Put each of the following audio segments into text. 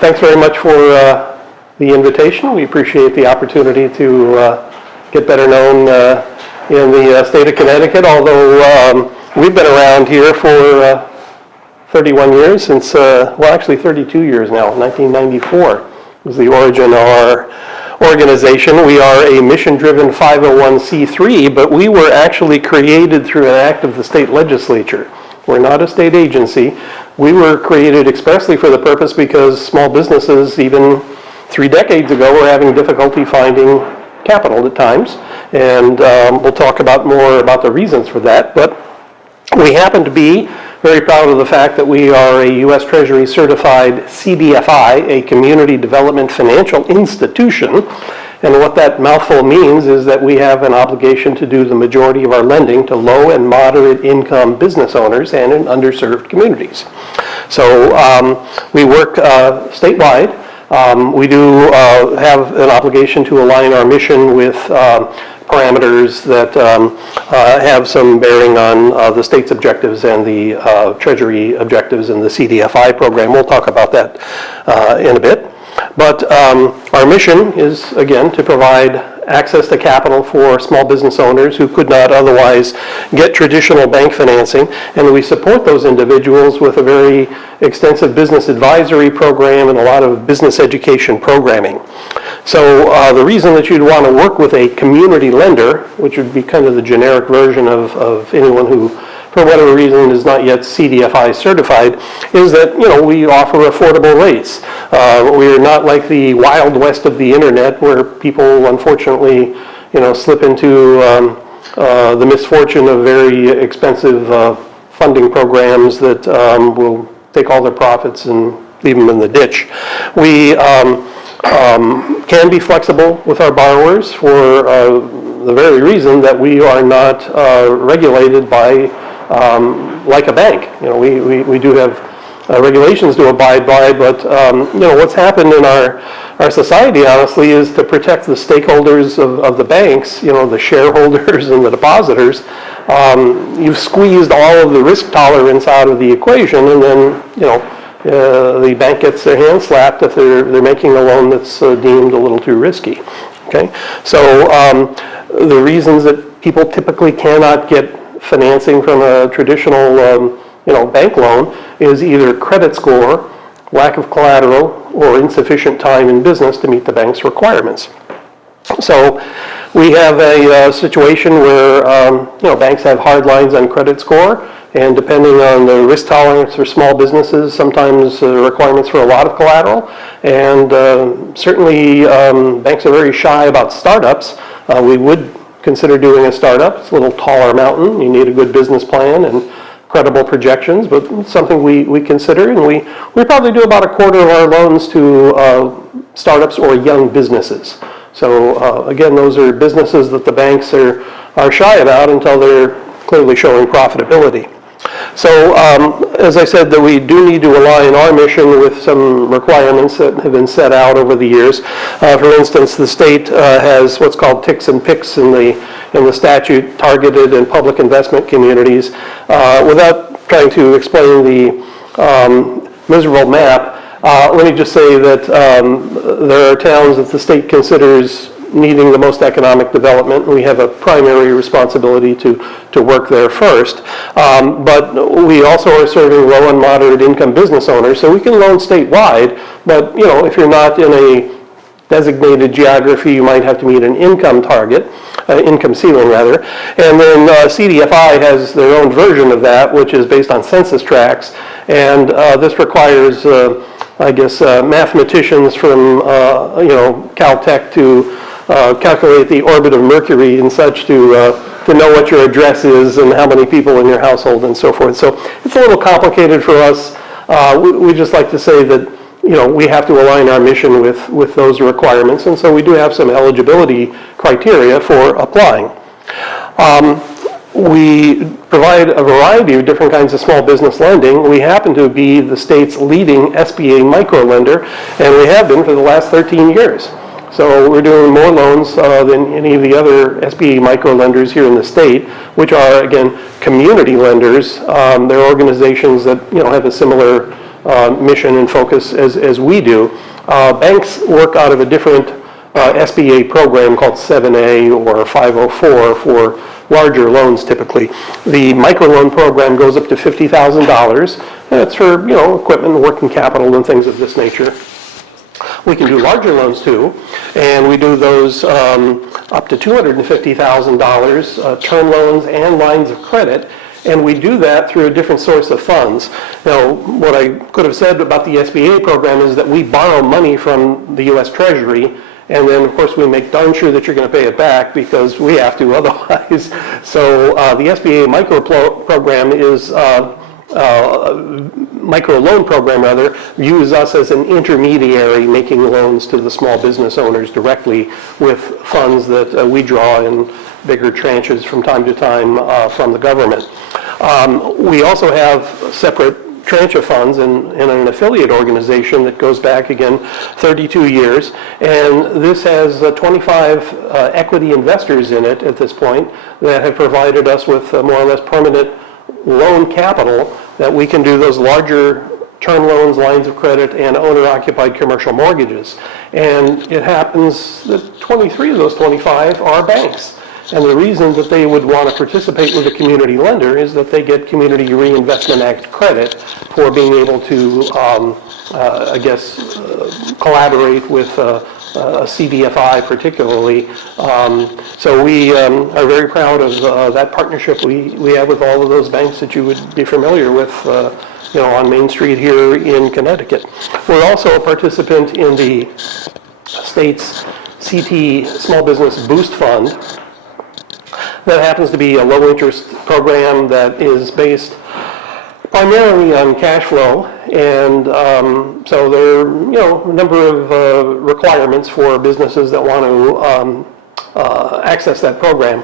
Thanks very much for the invitation. We appreciate the opportunity to get better known in the state of Connecticut, although we've been around here for 31 years, since, well, actually 32 years now. 1994 was the origin of our organization. We are a mission-driven 501c3, but we were actually created through an act of the state legislature. We're not a state agency. We were created expressly for the purpose because small businesses, even 3 decades ago, were having difficulty finding capital at times. And we'll talk about more about the reasons for that. But we happen to be very proud of the fact that we are a U.S. Treasury certified CDFI, a Community Development Financial Institution. And what that mouthful means is that we have an obligation to do the majority of our lending to low and moderate income business owners and in underserved communities. So we work statewide. We do have an obligation to align our mission with parameters that have some bearing on the state's objectives and the Treasury objectives in the CDFI program. We'll talk about that in a bit. But our mission is, again, to provide access to capital for small business owners who could not otherwise get traditional bank financing, and we support those individuals with a very extensive business advisory program and a lot of business education programming. So the reason that you'd want to work with a community lender, which would be kind of the generic version of anyone who, for whatever reason, is not yet CDFI certified, is that, you know, we offer affordable rates. We're not like the wild west of the internet where people, unfortunately, you know, slip into the misfortune of very expensive funding programs that will take all their profits and leave them in the ditch. We can be flexible with our borrowers for the very reason that we are not regulated by like a bank. You know, we do have regulations to abide by, but you know, what's happened in our society, honestly, is to protect the stakeholders of the banks, you know, the shareholders and the depositors. You've squeezed all of the risk tolerance out of the equation, and then, you know, the bank gets their hand slapped if they're making a loan that's deemed a little too risky. Okay, so the reasons that people typically cannot get financing from a traditional you know, bank loan is either credit score, lack of collateral, or insufficient time in business to meet the bank's requirements. So we have a situation where you know, banks have hard lines on credit score, and depending on the risk tolerance for small businesses, sometimes requirements for a lot of collateral, and certainly banks are very shy about startups. We would consider doing a startup. It's a little taller mountain. You need a good business plan and credible projections, but it's something we consider, and we probably do about a quarter of our loans to startups or young businesses. So again, those are businesses that the banks are shy about until they're clearly showing profitability. So as I said, that we do need to align our mission with some requirements that have been set out over the years. For instance, the state has what's called ticks and picks in the statute, targeted and public investment communities. Without trying to explain the miserable map, let me just say that there are towns that the state considers needing the most economic development. We have a primary responsibility to work there first. But we also are serving low and moderate income business owners, so we can loan statewide, but you know, if you're not in a designated geography, you might have to meet an income target, income ceiling rather. And then CDFI has their own version of that, which is based on census tracts, and this requires I guess mathematicians from you know, Caltech to calculate the orbit of Mercury and such to know what your address is and how many people in your household and so forth. So it's a little complicated for us. We just like to say that, you know, we have to align our mission with those requirements, and so we do have some eligibility criteria for applying. We provide a variety of different kinds of small business lending. We happen to be the state's leading SBA microlender, and we have been for the last 13 years. So we're doing more loans than any of the other SBA microlenders here in the state, which are, again, community lenders. They're organizations that, you know, have a similar mission and focus as we do. Banks work out of a different SBA program called 7A or 504 for larger loans typically. The microloan program goes up to $50,000. That's for, equipment, working capital, and things of this nature. We can do larger loans too, and we do those up to $250,000, term loans and lines of credit, and we do that through a different source of funds. Now, what I could have said about the SBA program is that we borrow money from the U.S. Treasury, and then, of course, we make darn sure that you're going to pay it back because we have to otherwise. So the SBA micro program is micro loan program rather, use us as an intermediary making loans to the small business owners directly with funds that we draw in bigger tranches from time to time from the government. We also have separate tranche of funds in an affiliate organization that goes back again 32 years, and this has 25 equity investors in it at this point that have provided us with more or less permanent loan capital that we can do those larger term loans, lines of credit, and owner-occupied commercial mortgages. And it happens that 23 of those 25 are banks. And the reason that they would want to participate with a community lender is that they get Community Reinvestment Act credit for being able to, collaborate with a CDFI particularly. So we are very proud of that partnership we have with all of those banks that you would be familiar with on Main Street here in Connecticut. We're also a participant in the state's CT Small Business Boost Fund. That happens to be a low-interest program that is based primarily on cash flow, and so there are a number of requirements for businesses that want to access that program.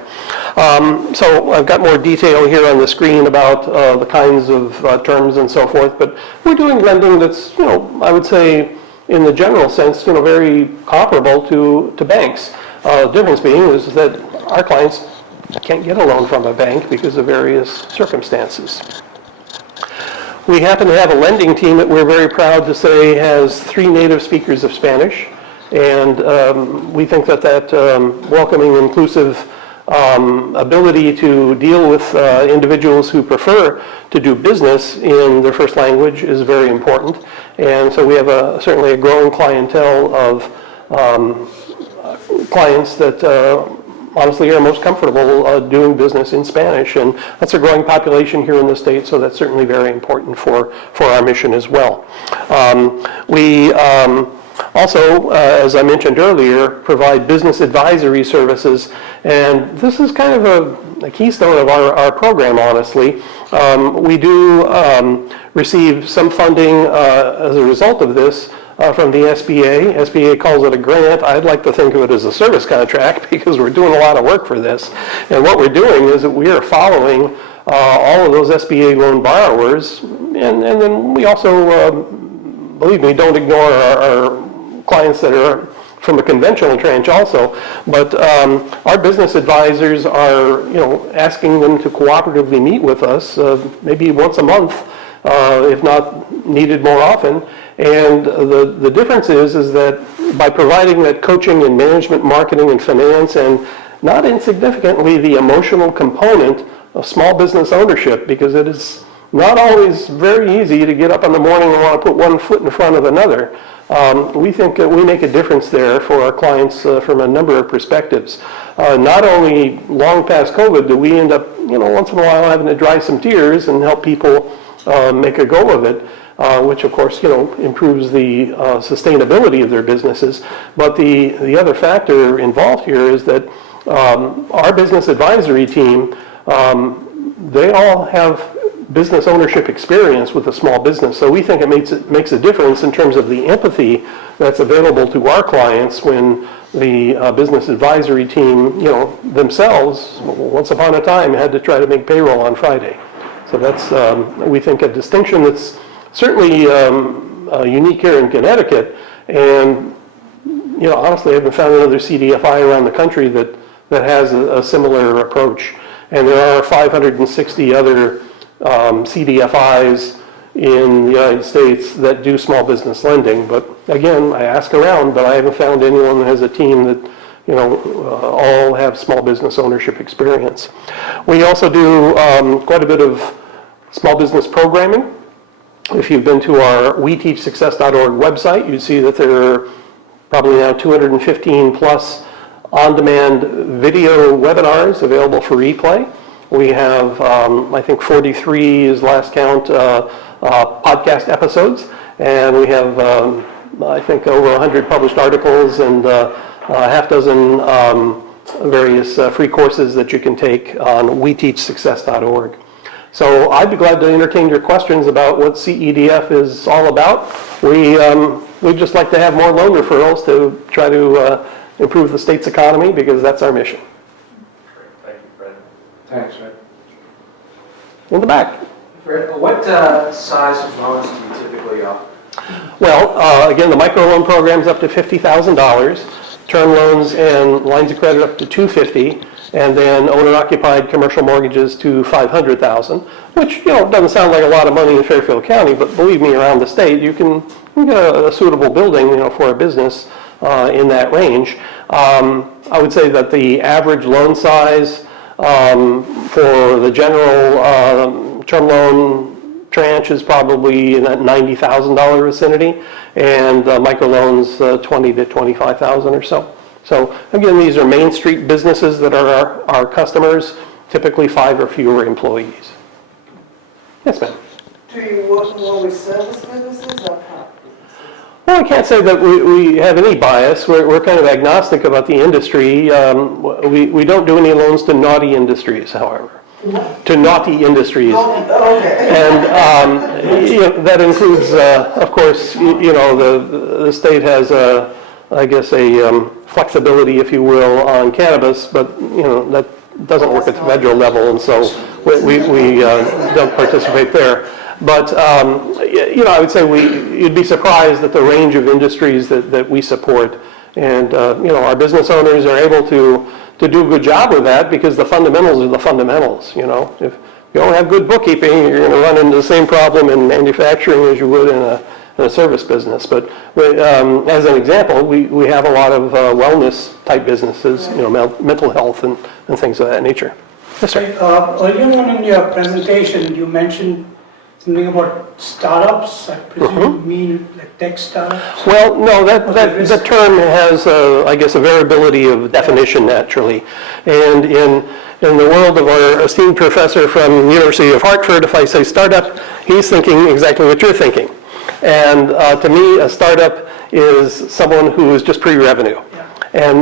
So I've got more detail here on the screen about the kinds of terms and so forth, but we're doing lending that's I would say in the general sense very comparable to banks. The difference being is that our clients can't get a loan from a bank because of various circumstances. We happen to have a lending team that we're very proud to say has 3 native speakers of Spanish, and we think that welcoming, inclusive ability to deal with individuals who prefer to do business in their first language is very important. And so we have certainly a growing clientele of clients that honestly are most comfortable doing business in Spanish, and that's a growing population here in the state, so that's certainly very important for our mission as well. We also, as I mentioned earlier, provide business advisory services, and this is kind of a keystone of our program, honestly. We do receive some funding as a result of this from the SBA. SBA calls it a grant. I'd like to think of it as a service contract because we're doing a lot of work for this. And what we're doing is that we are following all of those SBA loan borrowers, and then we also, believe me, don't ignore our clients that are from a conventional tranche also, but our business advisors are, asking them to cooperatively meet with us maybe once a month, if not needed more often. And the difference is that by providing that coaching in management, marketing, and finance, and not insignificantly the emotional component of small business ownership, because it is not always very easy to get up in the morning and want to put one foot in front of another. We think that we make a difference there for our clients from a number of perspectives. Not only long past COVID do we end up, once in a while having to dry some tears and help people make a go of it, which of course, improves the sustainability of their businesses. But the other factor involved here is that our business advisory team, they all have business ownership experience with a small business. So we think it makes a difference in terms of the empathy that's available to our clients when the business advisory team, themselves, once upon a time, had to try to make payroll on Friday. So that's, we think, a distinction that's certainly unique here in Connecticut, and honestly, I haven't found another CDFI around the country that has a similar approach. And there are 560 other CDFIs in the United States that do small business lending. But again, I ask around, but I haven't found anyone that has a team that, all have small business ownership experience. We also do quite a bit of small business programming. If you've been to our weteachsuccess.org website, you'd see that there are probably now 215 plus on-demand video webinars available for replay. We have, I think 43 is last count, podcast episodes, and we have, I think, over 100 published articles and a half dozen various free courses that you can take on weteachsuccess.org. So I'd be glad to entertain your questions about what CEDF is all about. We'd just like to have more loan referrals to try to improve the state's economy, because that's our mission. Thank you, Fred. Thanks, Fred. In the back. Fred, what size of loans do you typically offer? Well, again, the microloan program's up to $50,000, term loans and lines of credit up to $250,000, and then owner-occupied commercial mortgages to $500,000, which, doesn't sound like a lot of money in Fairfield County, but believe me, around the state, you can get a suitable building, for a business in that range. I would say that the average loan size for the general term loan tranche is probably in that $90,000 vicinity, and microloans $20,000 to $25,000 or so. So again, these are Main Street businesses that are our customers, typically 5 or fewer employees. Yes, ma'am. Do you work more with service businesses or prop businesses? Well, I can't say that we have any bias. We're kind of agnostic about the industry. We don't do any loans to naughty industries, however. To naughty industries. Okay. And that includes, of course, the state has I guess a flexibility, if you will, on cannabis, but that doesn't work at the federal level, and so we don't participate there. But I would say you'd be surprised at the range of industries that we support, and our business owners are able to do a good job with that, because the fundamentals are the fundamentals. If you don't have good bookkeeping, you're going to run into the same problem in manufacturing as you would in a service business. But as an example, we have a lot of wellness type businesses, mental health and things of that nature. Yes, sir. Earlier on in your presentation, you mentioned something about startups. I presume you mean like tech startups? Well, no, that term has, I guess, a variability of definition naturally. And in the world of our esteemed professor from the University of Hartford, if I say startup, he's thinking exactly what you're thinking. And to me, a startup is someone who is just pre-revenue. And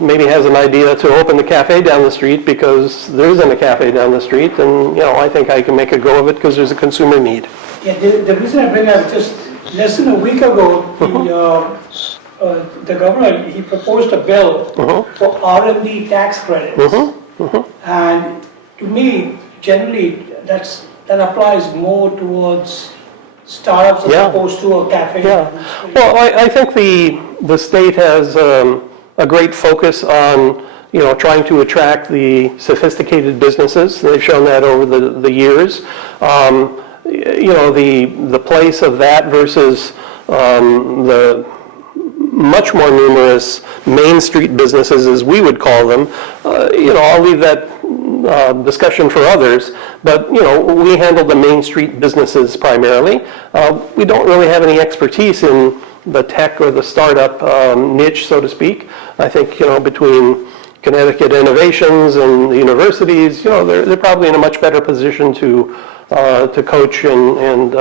maybe has an idea to open the cafe down the street because there isn't a cafe down the street, and I think I can make a go of it because there's a consumer need. Yeah, the reason I bring up, just less than a week ago, the governor, he proposed a bill for R&D tax credits. And to me, generally, that applies more towards startups as opposed to a cafe. Yeah. Well, I think the state has a great focus on trying to attract the sophisticated businesses. They've shown that over the years. The place of that versus the much more numerous Main Street businesses, as we would call them. I'll leave that discussion for others, but we handle the Main Street businesses primarily. We don't really have any expertise in the tech or the startup niche, so to speak. I think between Connecticut Innovations and the universities, they're probably in a much better position to coach and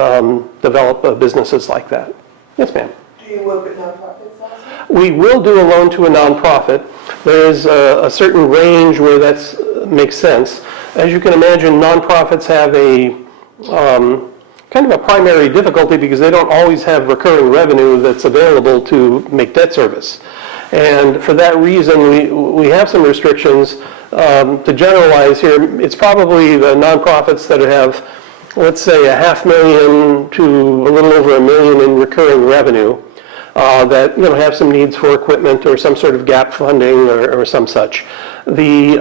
develop businesses like that. Yes, ma'am. Do you work with nonprofits also? We will do a loan to a nonprofit. There's a certain range where that makes sense. As you can imagine, nonprofits have a kind of a primary difficulty because they don't always have recurring revenue that's available to make debt service. And for that reason, we have some restrictions. To generalize here, it's probably the nonprofits that have, let's say, $500,000 to a little over $1 million in recurring revenue that have some needs for equipment or some sort of gap funding or some such. The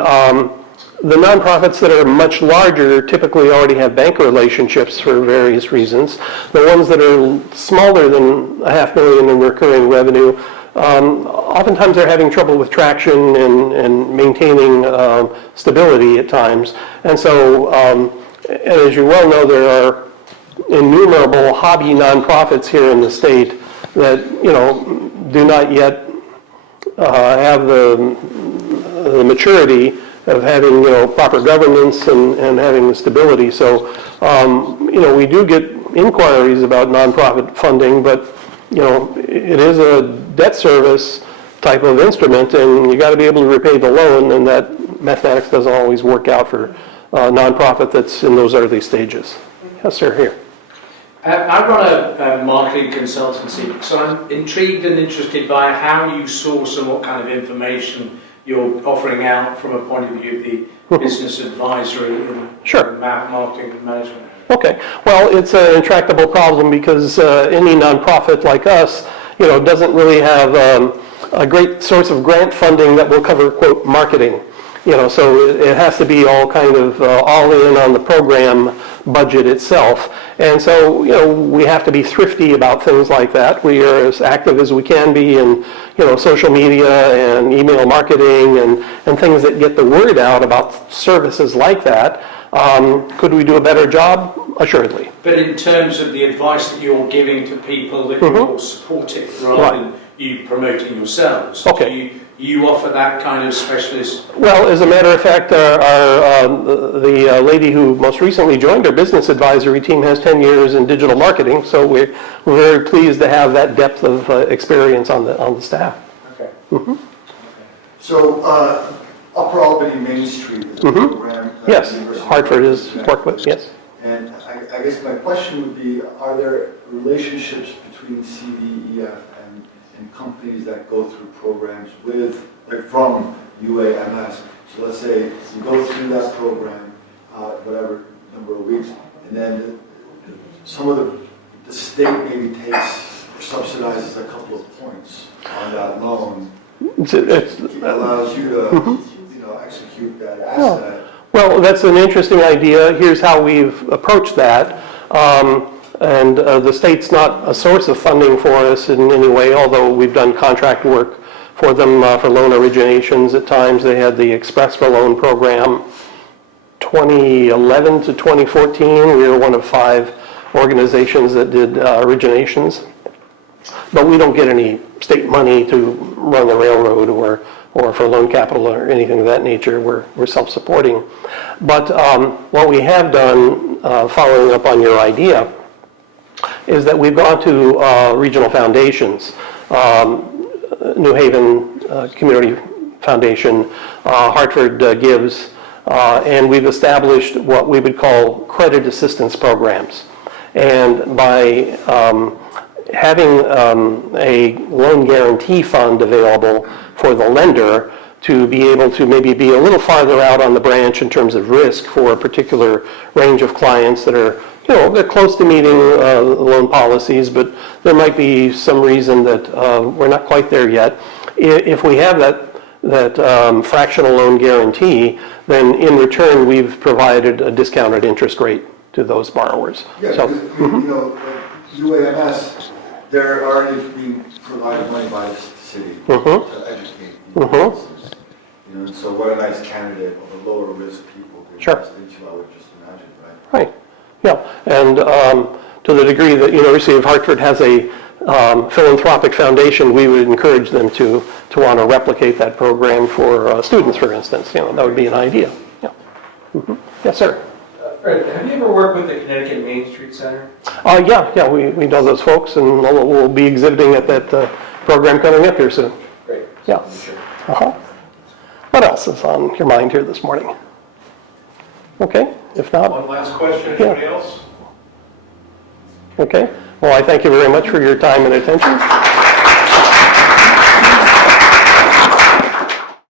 The nonprofits that are much larger typically already have bank relationships for various reasons. The ones that are smaller than $500,000 in recurring revenue, oftentimes they're having trouble with traction and maintaining stability at times. And so, as you well know, there are innumerable hobby nonprofits here in the state that, do not yet have the maturity of having, proper governance and having the stability. So, we do get inquiries about nonprofit funding, but, it is a debt service type of instrument, and you got to be able to repay the loan, and that mathematics doesn't always work out for a nonprofit that's in those early stages. Yes, sir, here. I run a marketing consultancy, so I'm intrigued and interested by how you source and what kind of information you're offering out from a point of view of the business advisory and Sure. marketing and management. Okay, well, it's an intractable problem because any nonprofit like us, doesn't really have a great source of grant funding that will cover, quote, marketing. So it has to be all kind of all in on the program budget itself. And so, we have to be thrifty about things like that. We are as active as we can be in, social media and email marketing and things that get the word out about services like that. Could we do a better job? Assuredly. But in terms of the advice that you're giving to people that you're supporting rather than you promoting yourselves, Okay. do you offer that kind of specialist? Well, as a matter of fact, the lady who most recently joined our business advisory team has 10 years in digital marketing, so we're very pleased to have that depth of experience on the staff. Okay. So, Upper Albany Main Street is a program that Yes, the University Hartford of has worked with, yes. And I guess my question would be, are there relationships between CEDF and companies that go through programs with, like from UAMS? So let's say you go through that program, whatever number of weeks, and then some of the state maybe takes or subsidizes a couple of points on that loan. It allows you to, execute that asset. Well, that's an interesting idea. Here's how we've approached that. And the state's not a source of funding for us in any way, although we've done contract work for them for loan originations at times. They had the Express for Loan program 2011 to 2014. We were one of 5 organizations that did originations. But we don't get any state money to run the railroad or for loan capital or anything of that nature. We're self-supporting. But what we have done, following up on your idea, is that we've gone to regional foundations, New Haven Community Foundation, Hartford gives, and we've established what we would call credit assistance programs. And by having a loan guarantee fund available for the lender to be able to maybe be a little farther out on the branch in terms of risk for a particular range of clients that are, they're close to meeting loan policies, but there might be some reason that we're not quite there yet. If we have that fractional loan guarantee, then in return we've provided a discounted interest rate to those borrowers. Yeah, So, because, UAMS, they're already being provided money by the city to educate people. And so what a nice candidate of the lower risk people to Sure. invest into, I would just imagine, right? Right, yeah, and to the degree that University of Hartford has a philanthropic foundation, we would encourage them to want to replicate that program for students, for instance. That would be an idea. Yeah. Yes, sir. Fred, have you ever worked with the Connecticut Main Street Center? Yeah, we know those folks, and we'll be exhibiting at that program coming up here soon. Great. Yeah. What else is on your mind here this morning? Okay, if not, One last question, anybody else? okay. Well, I thank you very much for your time and attention.